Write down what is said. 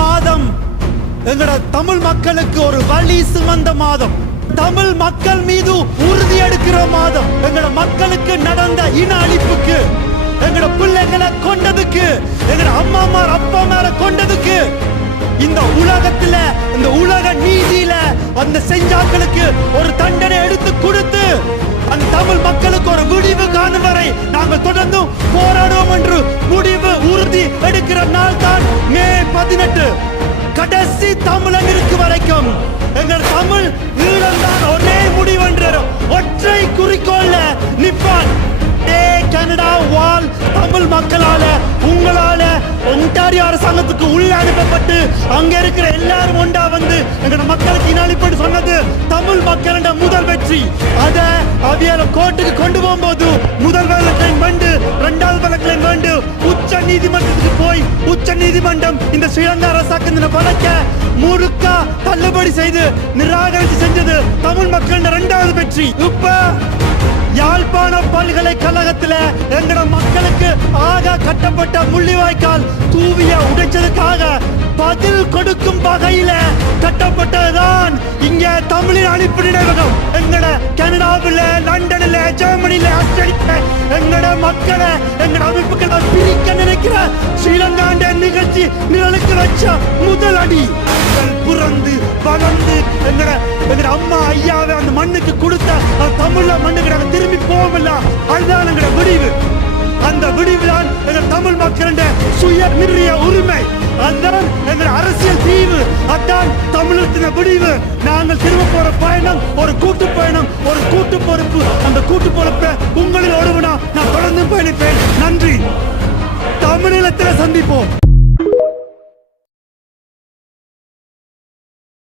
மாதம் எங்கட தமிழ் மக்களுக்கு ஒரு வழி சுமந்த மாதம், தமிழ் மக்கள் மீது உறுதி எடுக்கிற மாதம், எங்கட மக்களுக்கு நடந்த இன அழிப்புக்கு, எங்கட பிள்ளைகளை கொண்டதுக்கு, எங்கட அம்மாமார் அப்பா மேல கொண்டதுக்கு, இந்த உலகத்துல இந்த உலக நீதியில அந்த செஞ்சாக்களுக்கு ஒரு தண்டனை எடுத்து கொடுத்து அந்த தமிழ் மக்களுக்கு ஒரு முடிவு காணும் வரை நாங்கள் தொடர்ந்து போராடுவோம் என்று முடிவு உறுதி எடுக்கிற நாள் தான் மே 18. கடைசி தமிழன் இருக்கு வரைக்கும் எங்கள் தமிழ் ஈழம்தான் ஒரே முடிவென்ற ஒற்றை குறிக்கோள்ல நிப்பான். கனடா வாழ் தமிழ் மக்களால உங்களால ஒன்டாரியோ அரசாங்கத்துக்கு உள்ள அனுப்பப்பட்டு அங்க இருக்கிற எல்லாரும் ஒண்டா வந்து எங்களோட மக்களுக்கு இனஅழிப்பு சொன்னது தமிழ் மக்களிட முதல் வெற்றி. அத அவியல கோர்ட்டுக்கு கொண்டு போகும்போது முதல் வழக்கில் வேண்டு, இரண்டாவது வழக்கில் வேண்டு, உச்ச நீதிமன்றத்துக்கு போய் உச்ச நீதிமன்றம் இந்த ஸ்ரீலங்கா அரசாங்க வழக்க முழுக்க தள்ளுபடி செய்து நிராகரித்து செஞ்சது தமிழ் மக்களின் இரண்டாவது வெற்றி. இப்ப யாழ்ப்பாண பல்கலைக்கழகத்தில் எங்கட மக்களுக்கு ஆக கட்டப்பட்ட முள்ளிவாய்க்கால் தூவிய உடைச்சதுக்காக பதில் கொடுக்கும் வகையில கட்டப்பட்டதுதான் இங்க தமிழின் அழிப்பு நினைவகம். எங்கட கனடாவில், லண்டனில், ஜெர்மனியில அச்சடித்த எங்கட மக்களை எங்கட அமைப்புகளை பிரிக்க நினைக்கிற ஸ்ரீலங்காண்ட நிகழ்ச்சி நிழலுக்கு வச்ச முதல் அடி. பிறந்து வளர்ந்து எங்கட அம்மா ஐயாவை அந்த மண்ணுக்கு கொடுத்த தமிழ்ல மண்ணுக்கு நாங்க திரும்பி போவோம்ல, அதுதான் எங்கட விடிவு. அந்த விடிவுதான் எங்கள் தமிழ் மக்களின் சுய நிர்ணய உரிமை, அதுதான் எங்கள் அரசியல் தீவு, அதான் தமிழத்தின் விடிவு. நாங்கள் திரும்ப போற பயணம் ஒரு கூட்டு பயணம், ஒரு கூட்டு பொறுப்பு. அந்த கூட்டு பொறுப்பை உங்களில் ஒருவனா நான் தொடர்ந்து பயணிப்பேன். நன்றி. தமிழீழத்தில் சந்திப்போம்.